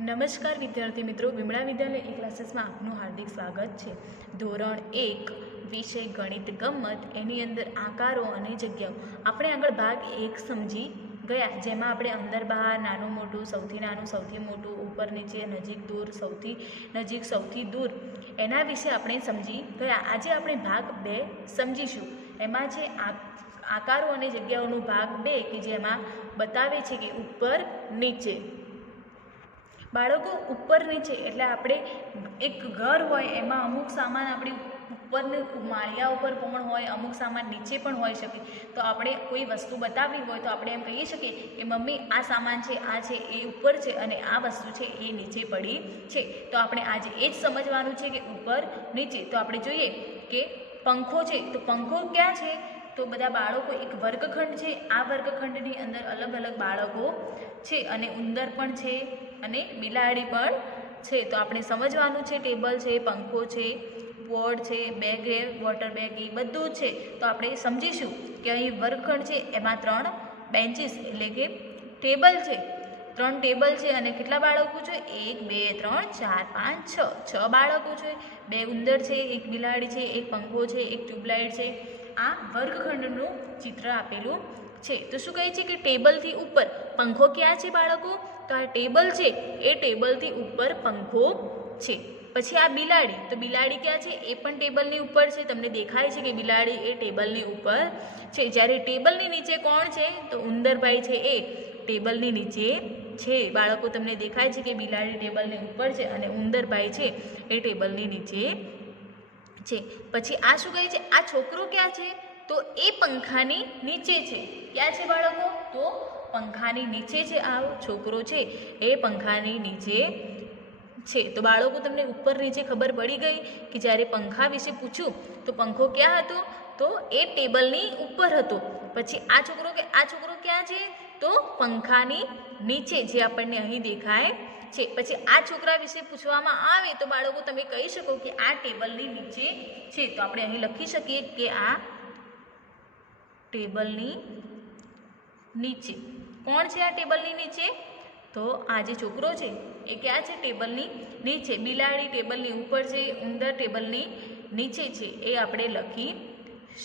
નમસ્કાર વિદ્યાર્થી મિત્રો, વિમળા વિદ્યાલય એ ક્લાસીસમાં આપનું હાર્દિક સ્વાગત છે। ધોરણ 1 વિષય ગણિત ગમ્મત, એની અંદર આકારો અને જગ્યાઓ આપણે આગળ ભાગ 1 સમજી ગયા, જેમાં આપણે અંદર બહાર, નાનું મોટું, સૌથી નાનું સૌથી મોટું, ઉપર નીચે, નજીક દૂર, સૌથી નજીક સૌથી દૂર, એના વિશે આપણે સમજી ગયા। આજે આપણે ભાગ 2 સમજીશું। એમાં છે આકારો અને જગ્યાઓનો ભાગ 2 કે જેમાં બતાવે છે કે ઉપર નીચે। બાળકો, ઉપર નીચે એટલે આપણે એક ઘર હોય એમાં અમુક સામાન આપણી ઉપરની માળિયા ઉપર પણ હોય, અમુક સામાન નીચે પણ હોઈ શકે। તો આપણે કોઈ વસ્તુ બતાવવી હોય તો આપણે એમ કહી શકીએ કે મમ્મી આ સામાન છે, આ છે એ ઉપર છે અને આ વસ્તુ છે એ નીચે પડી છે। તો આપણે આજે એ જ સમજવાનું છે કે ઉપર નીચે। તો આપણે જોઈએ કે પંખો છે, તો પંખો ક્યાં છે? તો બધા બાળકો, એક વર્ગખંડ છે, આ વર્ગખંડની અંદર અલગ અલગ બાળકો છે અને ઉંદર પણ છે અને બિલાડી પણ છે। તો આપણે સમજવાનું છે, ટેબલ છે, પંખો છે, બોર્ડ છે, બેગ છે, વોટર બેગ, એ બધું છે। તો આપણે સમજીશું કે અહીં વર્ગખંડ છે, એમાં 3 બેન્ચીસ એટલે કે ટેબલ છે, 3 ટેબલ છે અને કેટલા બાળકો છે? 1 2 3 4 5 6 બાળકો છે, 2 ઉંદર છે, 1 બિલાડી છે, 1 પંખો છે, 1 ટ્યુબલાઇટ છે। આ વર્ગખંડનું ચિત્ર આપેલું છે। તો શું કહે છે કે ટેબલથી ઉપર પંખો ક્યાં છે બાળકો? તો આ ટેબલ છે, એ ટેબલથી ઉપર પંખો છે। પછી આ બિલાડી, તો બિલાડી ક્યાં છે? એ પણ ટેબલની ઉપર છે, તમને દેખાય છે કે બિલાડી એ ટેબલની ઉપર છે। જ્યારે ટેબલની નીચે કોણ છે? તો ઉંદરભાઈ છે, એ ટેબલની નીચે છે। બાળકો, તમને દેખાય છે કે બિલાડી ટેબલની ઉપર છે અને ઉંદરભાઈ છે એ ટેબલની નીચે છે। પછી આ શું કહે છે? આ છોકરો ક્યાં છે? તો એ પંખાની નીચે છે। ક્યાં છે બાળકો? તો પંખાની નીચે છે, આ છોકરો છે એ પંખાની નીચે છે। તો બાળકો, તમને ઉપર નીચે ખબર પડી ગઈ કે જ્યારે પંખા વિશે પૂછ્યું તો પંખો ક્યાં હતો? તો એ ટેબલની ઉપર હતો। પછી આ છોકરો ક્યાં છે? તો પંખાની નીચે, જે આપણને અહીં દેખાય છે। પછી આ છોકરા વિશે પૂછવામાં આવે તો બાળકો તમે કહી શકો કે આ ટેબલની નીચે છે। તો આપણે અહીં લખી શકીએ કે આ ટેબલની નીચે। કોણ છે આ ટેબલની નીચે? તો આ જે છોકરો છે એ ક્યાં છે? ટેબલની નીચે। બિલાડી ટેબલની ઉપર છે, ઉંદર ટેબલની નીચે છે, એ આપણે લખી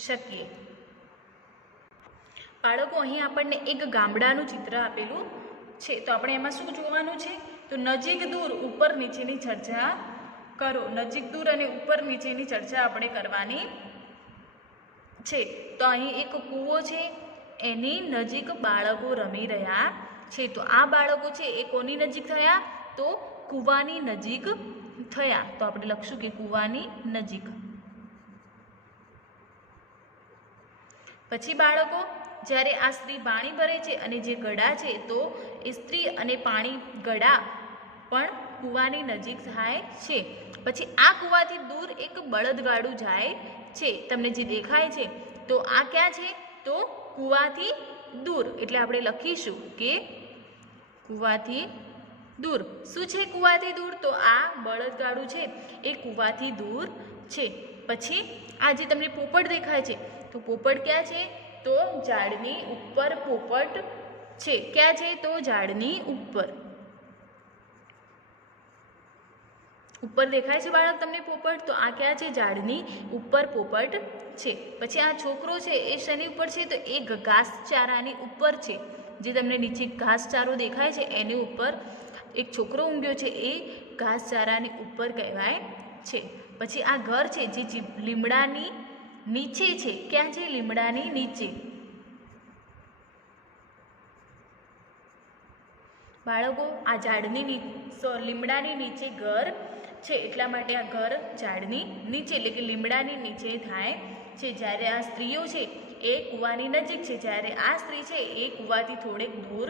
શકીએ। બાળકો, અહીં આપણને એક ગામડાનું ચિત્ર આપેલું છે। તો આપણે એમાં શું જોવાનું છે? તો નજીક દૂર ઉપર નીચેની ચર્ચા કરો। નજીક દૂર અને ઉપર નીચેની ચર્ચા આપણે કરવાની છે। તો અહીં એક કૂવો છે, એની નજીક બાળકો રમી રહ્યા છે। તો આ બાળકો છે એ કોની નજીક થયા? તો કૂવાની નજીક થયા। તો આપણે લખશું કે કૂવાની નજીક। પછી બાળકો, જ્યારે આ સ્ત્રી પાણી ભરે છે અને જે ગડા છે, તો એ સ્ત્રી અને પાણી ગડા પણ કૂવાની નજીક થાય છે। પછી આ કૂવાથી દૂર એક બળદગાડું જાય છે, તમને જે દેખાય છે। તો આ ક્યાં છે? તો કૂવાથી દૂર, એટલે આપણે લખીશું કે કૂવાથી દૂર। શું છે કૂવાથી દૂર? તો આ બળદગાડું છે એ કૂવાથી દૂર છે। પછી આ જે તમને પોપટ દેખાય છે, તો પોપટ ક્યાં છે? તો ઝાડની ઉપર પોપટ છે। ક્યાં છે? તો ઝાડની ઉપર દેખાય છે બાળક તમને પોપટ? તો આ ક્યાં છે? ઝાડની ઉપર પોપટ છે। પછી આ છોકરો છે એ શેની ઉપર છે? તો એ ઘાસચારાની ઉપર છે, જે તમને નીચે ઘાસચારો દેખાય છે એની ઉપર એક છોકરો ઊંઘ્યો છે, એ ઘાસચારાની ઉપર કહેવાય છે। પછી આ ઘર છે જે લીમડાની નીચે છે। ક્યાં છે? લીમડાની નીચે। બાળકો, આ લીમડાની નીચે ઘર છે, એટલા માટે આ ઘર ઝાડની નીચે એટલે કે લીમડાની નીચે થાય છે। જ્યારે આ સ્ત્રીઓ છે એ કૂવાની નજીક છે, જ્યારે આ સ્ત્રી છે એ કૂવાથી થોડેક દૂર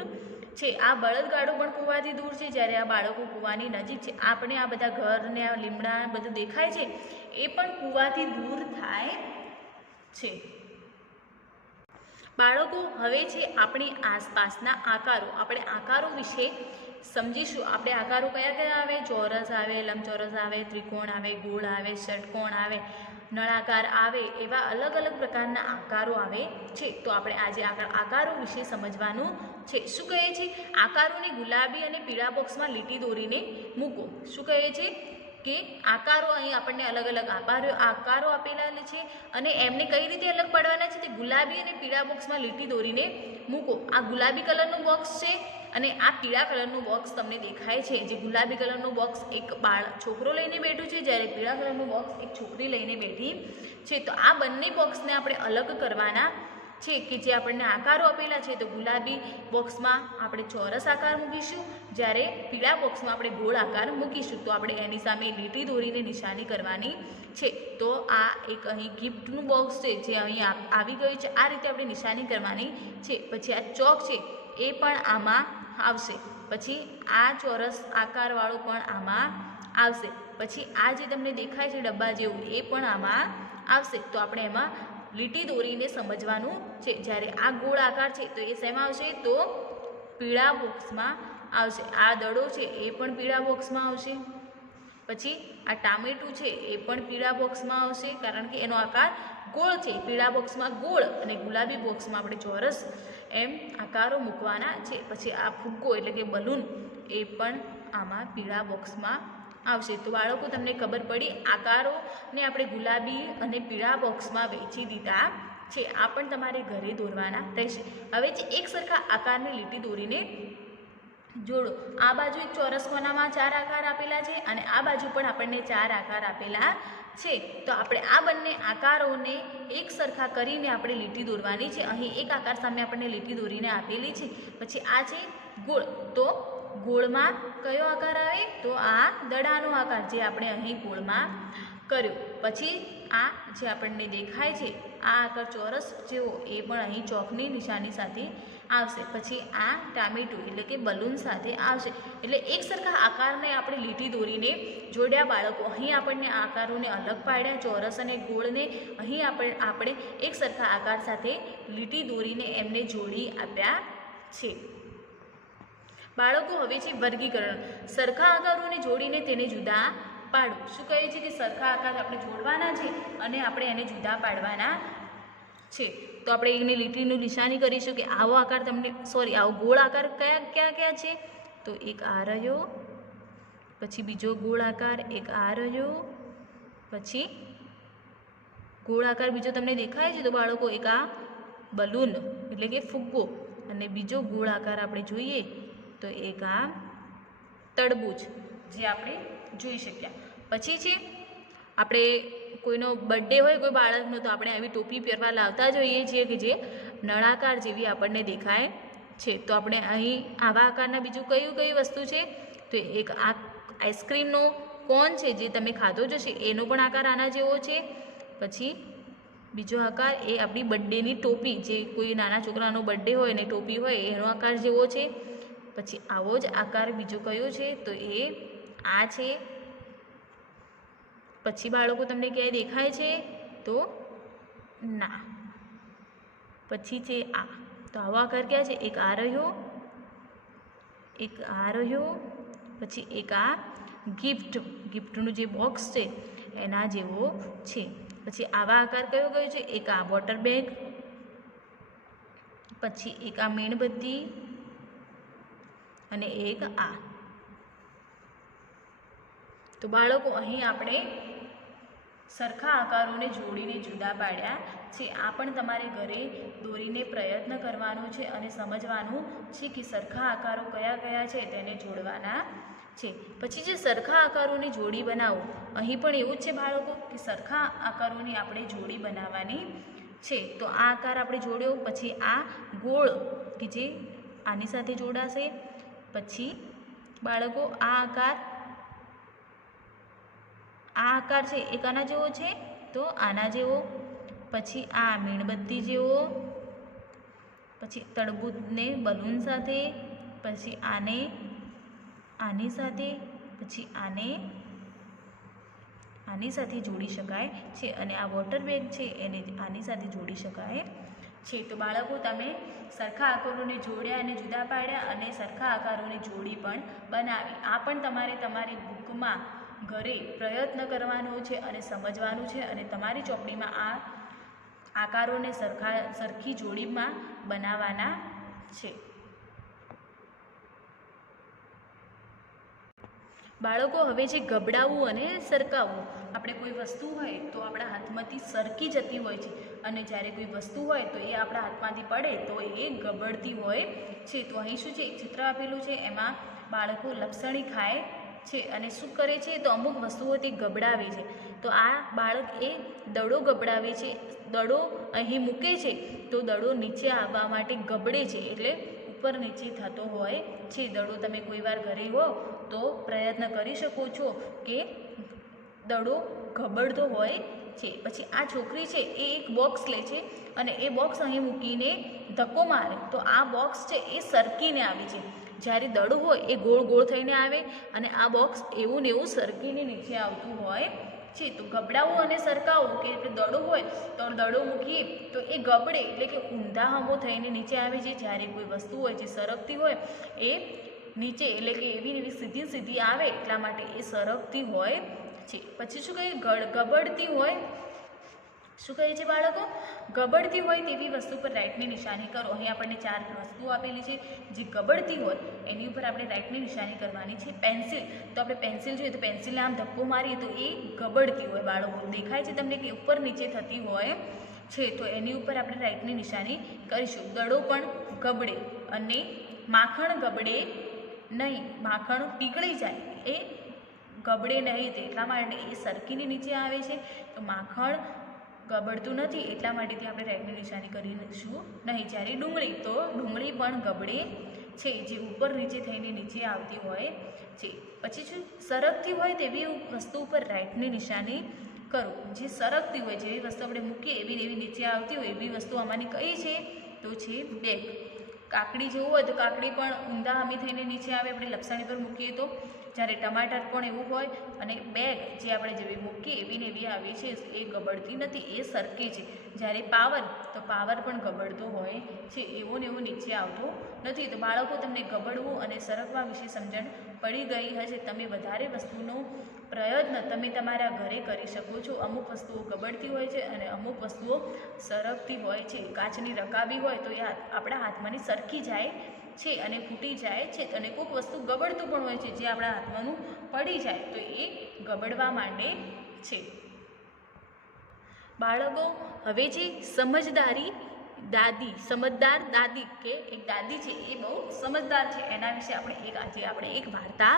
છે। આ બળદગાડું પણ કૂવાથી દૂર છે, જ્યારે આ બાળકો કૂવાની નજીક છે। આપણે આ બધા ઘર ને આ લીમડા બધું દેખાય છે એ પણ કૂવાથી દૂર થાય છે। બાળકો, હવે છે આપણી આસપાસના આકારો। આપણે આકારો વિશે સમજીશું। આપણે આકારો કયા કયા આવે? ચોરસ આવે, લંબચોરસ આવે, ત્રિકોણ આવે, ગોળ આવે, ષટકોણ આવે, નળાકાર આવે, એવા અલગ અલગ પ્રકારના આકારો આવે છે। તો આપણે આજે આકારો વિશે સમજવાનું છે. શું કહે છે? આકારોને ગુલાબી અને પીળા બોક્સમાં લીટી દોરીને મૂકો. શું કહે છે કે આકારો અહીં આપણને અલગ અલગ આકારો આપેલા છે અને એમને કઈ રીતે અલગ પાડવાના છે તે ગુલાબી અને પીળા બોક્સમાં લીટી દોરીને મૂકો. આ ગુલાબી કલરનું બોક્સ છે અને આ પીળા કલરનું બોક્સ તમને દેખાય છે. જે ગુલાબી કલરનું બોક્સ એક છોકરો લઈને બેઠું છે, જ્યારે પીળા કલરનું બોક્સ એક છોકરી લઈને બેઠી છે. તો આ બંને બોક્સને આપણે અલગ કરવાના છે કે જે આપણને આકારો આપેલા છે. તો ગુલાબી બોક્સમાં આપણે ચોરસ આકાર મૂકીશું, જ્યારે પીળા બોક્સમાં આપણે ગોળ આકાર મૂકીશું. તો આપણે એની સામે લીટી દોરીને નિશાની કરવાની છે. તો આ એક અહીં ગિફ્ટનું બોક્સ છે જે અહીં આવી ગયું છે. આ રીતે આપણે નિશાની કરવાની છે. પછી આ ચોક છે એ પણ આમાં આવશે. પછી આ ચોરસ આકારવાળું પણ આમાં આવશે. પછી આ જે તમને દેખાય છે ડબ્બા જેવું એ પણ આમાં આવશે. તો આપણે એમાં લીટી દોરીને સમજવાનું છે. જ્યારે આ ગોળ આકાર છે તો એ શેમાં આવશે? તો પીળા બોક્સમાં આવશે. આ દડો છે એ પણ પીળા બોક્સમાં આવશે. પછી આ ટામેટું છે એ પણ પીળા બોક્સમાં આવશે, કારણ કે એનો આકાર ગોળ છે. પીળા બોક્સમાં ગોળ અને ગુલાબી બોક્સમાં આપણે ચોરસ એમ આકારો મૂકવાના છે. પછી આ ફુગ્ગો એટલે કે બલૂન એ પણ આમાં પીળા બોક્સમાં આવશે. તો બાળકો તમને ખબર પડી, આકારોને આપણે ગુલાબી અને પીળા બોક્સમાં વહેંચી દીધા છે. આ પણ તમારે ઘરે દોરવાના રહેશે. હવે જે એક સરખા આકારને લીટી દોરીને જોડો. આ બાજુ એક ચોરસ કોનામાં 4 આકાર આપેલા છે અને આ બાજુ પણ આપણને 4 આકાર આપેલા છે. તો આપણે આ બંને આકારોને એક સરખા કરીને આપણે લીટી દોરવાની છે. અહીં એક આકાર સામે આપણને લીટી દોરીને આપેલી છે. પછી આ છે ગોળ. તો ગોળમાં કયો આકાર આવે? તો આ દડાનો આકાર જે આપણે અહીં ગોળમાં કર્યો. પછી આ જે આપણને દેખાય છે આ આકાર ચોરસ જેવો એ પણ અહીં ચોકની નિશાની સાથે આવશે. પછી આ ટામેટું એટલે કે બલૂન સાથે આવશે. એટલે એક સરખા આકારને આપણે લીટી દોરીને જોડ્યા બાળકો. અહીં આપણને આકારોને અલગ પાડ્યા, ચોરસ અને ગોળને અહીં આપણે એક સરખા આકાર સાથે લીટી દોરીને એમને જોડી આપ્યા છે. બાળકો હવે છે વર્ગીકરણ. સરખા આકારોને જોડીને તેને જુદા પાડો. શું કહે છે કે સરખા આકાર આપણે જોડવાના છે અને આપણે એને જુદા પાડવાના છે. તો આપણે એની લીટીનું નિશાની કરીશું કે આવો આકાર તમને આવો ગોળ આકાર કયા છે? તો એક આ રહ્યો, પછી બીજો ગોળ આકાર એક આ રહ્યો, પછી ગોળ આકાર બીજો તમને દેખાય છે તો બાળકો એક આ બલૂન એટલે કે ફુગ્ગો, અને બીજો ગોળ આકાર આપણે જોઈએ તો એક આ તરબૂચ જે આપણે જોઈ શક્યા. પછી છે આપણે કોઈનો બર્થડે હોય કોઈ બાળકનો તો આપણે આવી ટોપી પહેરવા લાવતા જોઈએ છીએ કે જે નળાકાર જેવી આપણને દેખાય છે. તો આપણે અહીં આવા આકારના બીજું કઈ વસ્તુ છે? તો એક આ આઈસ્ક્રીમનો કોન છે જે તમે ખાધો જશે એનો પણ આકાર આના જેવો છે. પછી બીજો આકાર એ આપણી બર્થડેની ટોપી, જે કોઈ નાના છોકરાનો બર્થડે હોય ને ટોપી હોય એનો આકાર જેવો છે. પછી આવો જ આકાર બીજો કયો છે? તો એ આ છે. પછી બાળકો તમને ક્યાંય દેખાય છે? તો ના. પછી છે આ. તો આવો આકાર ક્યાં છે? એક આ રહ્યો, એક આ રહ્યો, પછી એક આ ગિફ્ટનું જે બોક્સ છે એના જેવો છે. પછી આવા આકાર કયો છે? એક આ વોટર બેગ, પછી એક આ મીણબત્તી અને એક આ. તો બાળકો અહીં આપણે સરખા આકારોને જોડીને જુદા પાડ્યા છે. આ પણ તમારે ઘરે દોરીને પ્રયત્ન કરવાનો છે અને સમજવાનું છે કે સરખા આકારો કયા છે તેને જોડવાના છે. પછી જે સરખા આકારોની જોડી બનાવો, અહીં પણ એવું જ છે બાળકો કે સરખા આકારોની આપણે જોડી બનાવવાની છે. તો આ આકાર આપણે જોડ્યો, પછી આ ગોળ કે જે આની સાથે જોડાશે. પછી બાળકો આ આકાર છે એક આના જેવો છે તો આના જેવો. પછી આ મીણબત્તી જેવો, પછી તરબૂચને બલૂન સાથે, પછી આને આની સાથે, પછી આની સાથે જોડી શકાય છે, અને આ વોટર બેગ છે એને આની સાથે જોડી શકાય છે. તો બાળકો તમે સરખા આકારોને જોડ્યા અને જુદા પાડ્યા અને સરખા આકારોની જોડી પણ બનાવી. આ પણ તમારે તમારી બુકમાં ઘરે પ્રયત્ન કરવાનો છે અને સમજવાનું છે, અને તમારી ચોપડીમાં આ આકારોને સરખી જોડીમાં બનાવવાના છે. બાળકો હવે છે ગબડાવવું અને સરકાવવું. આપણે કોઈ વસ્તુ હોય તો આપણા હાથમાંથી સરકી જતી હોય છે, અને જ્યારે કોઈ વસ્તુ હોય તો એ આપણા હાથમાંથી પડે તો એ ગબડતી હોય છે. તો અહીં શું છે, એક ચિત્ર આપેલું છે, એમાં બાળકો લપસણી ખાય છે અને શું કરે છે, તો અમુક વસ્તુઓ તે ગબડાવે છે. તો આ બાળક એ દડો ગબડાવે છે, દડો અહીં મૂકે છે તો દડો નીચે આવવા માટે ગબડે છે, એટલે ઉપર નીચે થતો હોય છે. દડો તમે કોઈ વાર ઘરે હો તો પ્રયત્ન કરી શકો છો કે દડો ગબડતો હોય છે. પછી આ છોકરી છે એ એક બોક્સ લે છે અને એ બોક્સ અહીં મૂકીને ધક્કો મારે તો આ બોક્સ છે એ સરકીને આવે છે. જ્યારે દડો હોય એ ગોળ ગોળ થઈને આવે અને આ બોક્સ એવું ને એવું સરકીને નીચે આવતું હોય છે. તો ગબડાવવું અને સરકાવવું કે દડો હોય તો દડો મૂકીએ તો એ ગબડે એટલે કે ઊંધા હમો થઈને નીચે આવે છે. જ્યારે કોઈ વસ્તુ હોય જે સરકતી હોય એ નીચે એટલે કે એવી એવી સીધી સીધી આવે એટલા માટે એ સરકતી હોય છે. પછી શું કહે, ગબડતી હોય, શું કહે છે બાળકો, ગબડતી હોય તેવી વસ્તુ પર રાઈટની નિશાની કરો. અહીં આપણને 4 વસ્તુઓ આપેલી છે જે ગબડતી હોય એની ઉપર આપણે રાઈટની નિશાની કરવાની છે. પેન્સિલ, તો આપણે પેન્સિલ જોઈએ તો પેન્સિલને આમ ધક્કો મારીએ તો એ ગબડતી હોય. બાળકો દેખાય છે તમને કે ઉપર નીચે થતી હોય છે, તો એની ઉપર આપણે રાઈટની નિશાની કરીશું. દડો પણ ગબડે અને માખણ ગબડે નહીં, માખણ પીગળી જાય, એ ગબડે નહીં, એટલા માટે એ સરકીની નીચે આવે છે. તો માખણ ગબડતું નથી એટલા માટે આપણે રાઈટની નિશાની કરીશું નહીં. જ્યારે ડુંગળી, તો ડુંગળી પણ ગબડે છે, જે ઉપર નીચે થઈને નીચે આવતી હોય છે. પછી શું, સરકતી હોય તેવી વસ્તુ ઉપર રાઈટની નિશાની કરો. જે સરકતી હોય, જેવી વસ્તુ આપણે મૂકીએ એવી એવી નીચે આવતી હોય એવી વસ્તુ આમાંની કઈ છે, તો છે બેગ. કાકડી જેવું હોય તો કાકડી પણ ઊંધા હમી થઈને નીચે આવે આપણે લપસણી પર મૂકીએ તો. જ્યારે ટમાટર પણ એવું હોય અને બેગ જે આપણે જેવી મૂકીએ એવી ને એવી આવે છે, એ ગબડતી નથી, એ સરકે છે. જ્યારે પાવર, તો પાવર પણ ગબડતો હોય છે, એવો ને એવો નીચે આવતો નથી. તો બાળકો, તમને ગબડવું અને સરકવા વિશે સમજણ પડી ગઈ હશે. તમે વધારે વસ્તુનો પ્રયત્ન તમે તમારા ઘરે કરી શકો છો. અમુક વસ્તુઓ ગબડતી હોય છે અને અમુક વસ્તુઓ સરકતી હોય છે. કાચની રકાબી હોય તો એ આપણા હાથમાંની સરકી જાય છે અને ફૂટી જાય છે, અને કોઈક વસ્તુ ગબડતું પણ હોય છે જે આપણા હાથમાંનું પડી જાય તો એ ગબડવા માંડે છે. બાળકો, હવે જે સમજદારી દાદી, સમજદાર દાદી કે એક દાદી છે એ બહુ સમજદાર છે, એના વિશે આપણે એક વાર્તા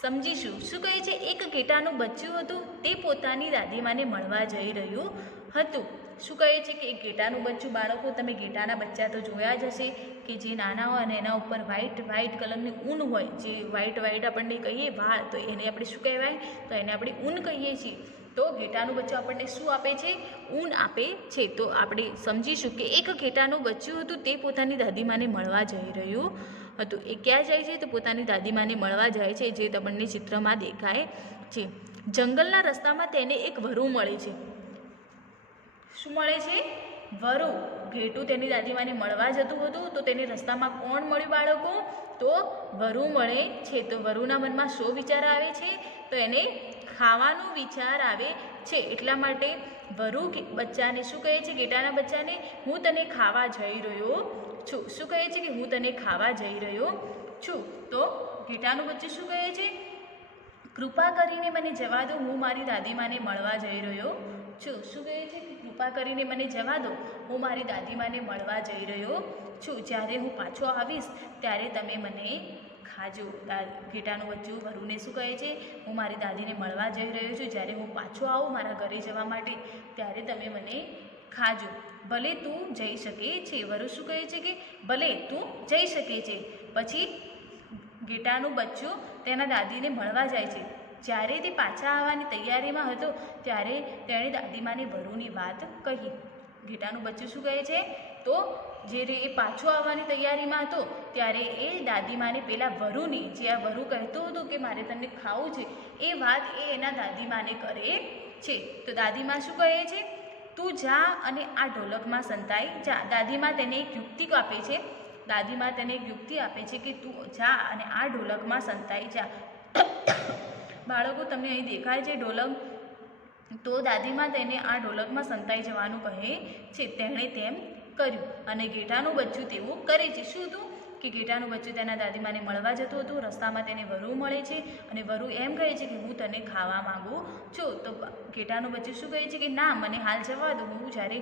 સમજીશું. શું કહે છે, એક ઘેટાનું બચ્ચું હતું, તે પોતાની દાદીમાને મળવા જઈ રહ્યું હતું. શું કહે છે કે એક ઘેટાનું બચ્ચું, બાળકો તમે ઘેટાના બચ્ચા તો જોયા જ હશે કે જે નાના હોય અને એના ઉપર વ્હાઈટ કલરની ઊન હોય, જે વ્હાઈટ આપણને કહીએ વાળ, તો એને આપણે શું કહેવાય, તો એને આપણે ઊન કહીએ છીએ. તો ઘેટાનું બચ્ચું આપણને શું આપે છે, ઊન આપે છે. તો આપણે સમજીશું કે એક ઘેટાનું બચ્ચું હતું, તે પોતાની દાદીમાને મળવા જઈ રહ્યું હતું. એ ક્યાં જાય છે, તો પોતાની દાદીમાને મળવા જાય છે, જે તમને ચિત્રમાં દેખાય છે. જંગલના રસ્તામાં તેને એક વરુ મળે છે. શું મળે છે, વરુ. ઘેટું તેની દાદીમાને મળવા જતું હતું તો તેને રસ્તામાં કોણ મળ્યું બાળકો, તો વરુ મળે છે. તો વરુના મનમાં શો વિચાર આવે છે, તો એને ખાવાનો વિચાર આવે છે. એટલા માટે વરુ બચ્ચાને શું કહે છે, ઘેટાના બચ્ચાને, હું તને ખાવા જઈ રહ્યો છું. શું કહે છે કે હું તને ખાવા જઈ રહ્યો છું. તો ઘેટાનું બચ્ચું શું કહે છે, કૃપા કરીને મને જવા દો, હું મારી દાદીમાને મળવા જઈ રહ્યો છું. શું કહે છે, કૃપા કરીને મને જવા દો, હું મારી દાદીમાને મળવા જઈ રહ્યો છું. જ્યારે હું પાછો આવીશ ત્યારે તમે મને ખાજો. ઘેટાનું બચ્ચું વરુને શું કહે છે, હું મારી દાદીને મળવા જઈ રહ્યો છું, જ્યારે હું પાછો આવું મારા ઘરે જવા માટે ત્યારે તમે મને ખાજો. ભલે તું જઈ શકે છે. વરુ શું કહે છે કે ભલે તું જઈ શકે છે. પછી ઘેટાનું બચ્ચું તેના દાદીને મળવા જાય છે. જ્યારે તે પાછા આવવાની તૈયારીમાં હતો ત્યારે તેણે દાદીમાને વરુની વાત કહી. ઘેટાનું બચ્ચું શું કહે છે, તો જ્યારે એ પાછો આવવાની તૈયારીમાં હતો ત્યારે એ દાદીમાને પેલા વરુની, જે આ વરુ કહેતો હતો કે મારે તને ખાવું છે, એ વાત એ એના દાદીમાને કરે છે. તો દાદીમા શું કહે છે, તું જા અને આ ઢોલકમાં સંતાઈ જા. દાદીમા તેને એક યુક્તિ આપે છે. દાદીમા તેને એક યુક્તિ આપે છે કે તું જા અને આ ઢોલકમાં સંતાઈ જા. બાળકો, તમને અહીં દેખાય છે ઢોલક, તો દાદીમા તેને આ ઢોલકમાં સંતાઈ જવાનું કહે છે. તેણે તેમ કર્યું અને ઘેટાનું બચ્ચું તેવું કરે છે. શું હતું, કે ઘેટાનું બચ્ચું તેના દાદીમાને મળવા જતું હતું. રસ્તામાં તેને વરુ મળે છે અને વરુ એમ કહે છે કે હું તને ખાવા માગું છું. તો ઘેટાનું બચ્ચું શું કહે છે કે ના, મને હાલ જવા દો, હું જ્યારે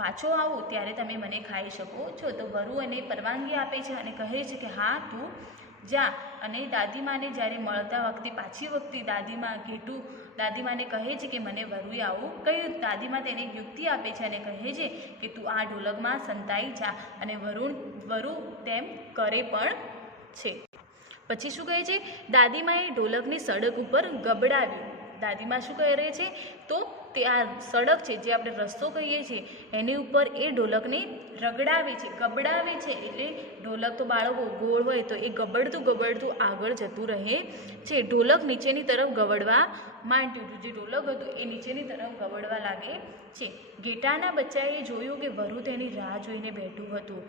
પાછો આવું ત્યારે તમે મને ખાઈ શકો છો. તો વરુ એને પરવાનગી આપે છે અને કહે છે કે હા, તું જા. અને દાદીમાને જ્યારે મળતા વખતે પાછી વખતે દાદીમાને કહે છે કે મને વરુએ આવું કહ્યું. દાદીમા તેને એક યુક્તિ આપે છે અને કહે છે કે તું આ ઢોલકમાં સંતાઈ જા. અને વરુ તેમ કરે પણ છે. પછી શું કહે છે, દાદીમાએ ઢોલકની સડક ઉપર ગબડાવ્યું. દાદીમા શું કરે છે, તો તે આ સડક છે જે આપણે રસ્તો કહીએ છીએ એની ઉપર એ ઢોલકને રગડાવે છે, ગબડાવે છે. એટલે ઢોલક તો બાળકો ગોળ હોય તો એ ગબડતું આગળ જતું રહે છે. ઢોલક નીચેની તરફ ગબડવા માંડ્યું. જે ઢોલક હતું એ નીચેની તરફ ગબડવા લાગે છે. ઘેટાના બચ્ચાએ જોયું કે વરુ તેની રાહ જોઈને બેઠું હતું.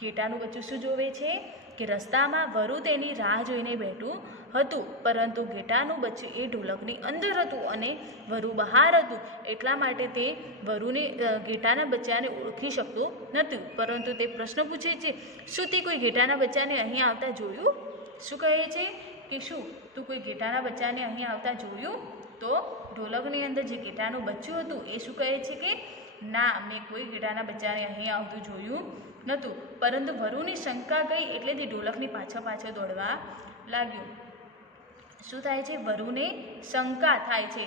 ઘેટાનું બચ્ચું શું જોવે છે કે રસ્તામાં વરુ તેની રાહ જોઈને બેઠું હતું, પરંતુ ઘેટાનું બચ્ચું એ ઢોલકની અંદર હતું અને વરુ બહાર હતું. એટલા માટે તે ઘેટાના બચ્ચાને ઓળખી શકતો નહોતું. પરંતુ તે પ્રશ્ન પૂછે છે, શું તે કોઈ ઘેટાના બચ્ચાને અહીં આવતા જોયું? શું કહે છે કે શું તું કોઈ ઘેટાના બચ્ચાને અહીં આવતા જોયું? તો ઢોલકની અંદર જે ઘેટાનું બચ્ચું હતું એ શું કહે છે કે ના, મેં કોઈ ઘેટાના બચ્ચાને અહીં આવતું જોયું નહોતું. પરંતુ વરુની શંકા ગઈ એટલે તે ઢોલકની પાછળ દોડવા લાગ્યું. શું થાય છે, વરુને શંકા થાય છે,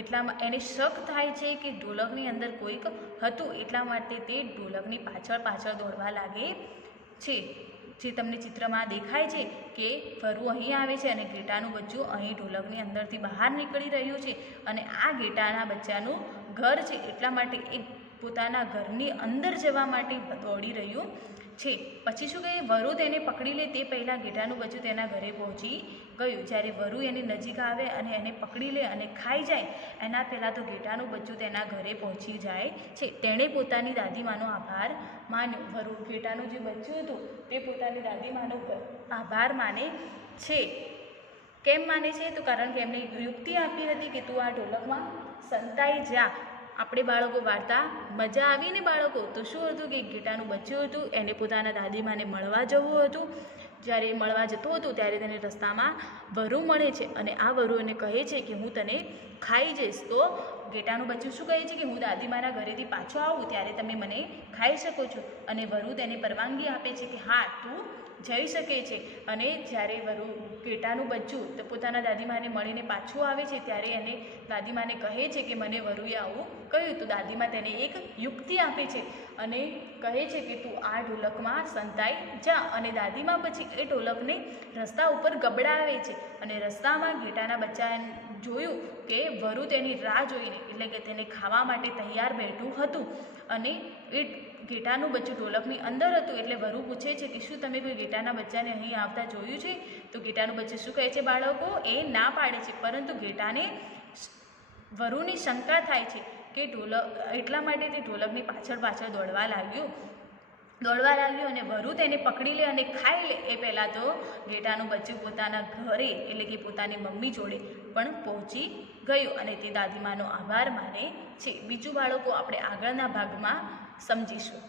એટલામાં એને શક થાય છે કે ઢોલકની અંદર કોઈક હતું. એટલા માટે તે ઢોલકની પાછળ દોડવા લાગે છે. જે તમને ચિત્રમાં દેખાય છે કે વરુ અહીં આવે છે અને ઘેટાનું બચ્ચું અહીં ઢોલકની અંદરથી બહાર નીકળી રહ્યું છે. અને આ ઘેટાના બચ્ચાનું ઘર છે, એટલા માટે એ પોતાના ઘરની અંદર જવા માટે દોડી રહ્યું છે. પછી શું કહે, વરુ તેને પકડી લે તે પહેલાં ઘેટાનું બચ્ચું તેના ઘરે પહોંચી ગયું. જ્યારે વરુ એની નજીક આવે અને એને પકડી લે અને ખાઈ જાય એના પહેલાં તો ઘેટાનું બચ્ચું તેના ઘરે પહોંચી જાય છે. તેણે પોતાની દાદીમાનો આભાર માન્યો. ઘેટાનું જે બચ્ચું હતું તે પોતાની દાદીમાનો આભાર માને છે. કેમ માને છે? તો કારણ કે એમને યુક્તિ આપી હતી કે તું આ ઢોલકમાં સંતાઈ જા. આપણે બાળકો વાર્તા મજા આવીને બાળકો? તો શું હતું કે ઘેટાનું બચ્ચું હતું, એને પોતાના દાદીમાને મળવા જવું હતું. જ્યારે મળવા જતો હતો ત્યારે તેને રસ્તામાં વરુ મળે છે અને આ વરુ એને કહે છે કે હું તને ખાઈ જઈશ. તો ઘેટાનું બચ્ચું શું કહે છે કે હું દાદીમાના ઘરેથી પાછો આવું ત્યારે તમે મને ખાઈ શકો છો. અને વરુ તેને પરવાનગી આપે છે કે હા, તું જઈ શકે છે. અને જ્યારે ઘેટાનું બચ્ચું તો પોતાના દાદીમાને મળીને પાછું આવે છે ત્યારે એને દાદીમાને કહે છે કે મને વરુએ આવું કહ્યું. તો દાદીમા તેને એક યુક્તિ આપે છે અને કહે છે કે તું આ ઢોલકમાં સંતાઈ જા. અને દાદીમા પછી એ ઢોલકને રસ્તા ઉપર ગબડાવે છે. અને રસ્તામાં ઘેટાના બચ્ચાએ જોયું કે વરુ તેની રાહ જોઈને, એટલે કે તેને ખાવા માટે તૈયાર બેઠું હતું. અને એ ઘેટાનું બચ્ચું ઢોલકની અંદર હતું. એટલે વરુ પૂછે છે કે શું તમે કોઈ ઘેટાના બચ્ચાને અહીં આવતા જોયું છે? તો ઘેટાનું બચ્ચું શું કહે છે બાળકો? એ ના પાડે છે. પરંતુ ઘેટાને વરુની શંકા થાય છે કે એટલા માટે તે ઢોલકની પાછળ દોડવા લાગ્યું અને વરુ તેને પકડી લે અને ખાઈ લે એ પહેલાં તો ઘેટાનું બચ્ચું પોતાના ઘરે, એટલે કે પોતાની મમ્મી જોડે પણ પહોંચી ગયું અને તે દાદીમાનો આભાર માને છે. બીજું બાળકો આપણે આગળના ભાગમાં સમજીશું.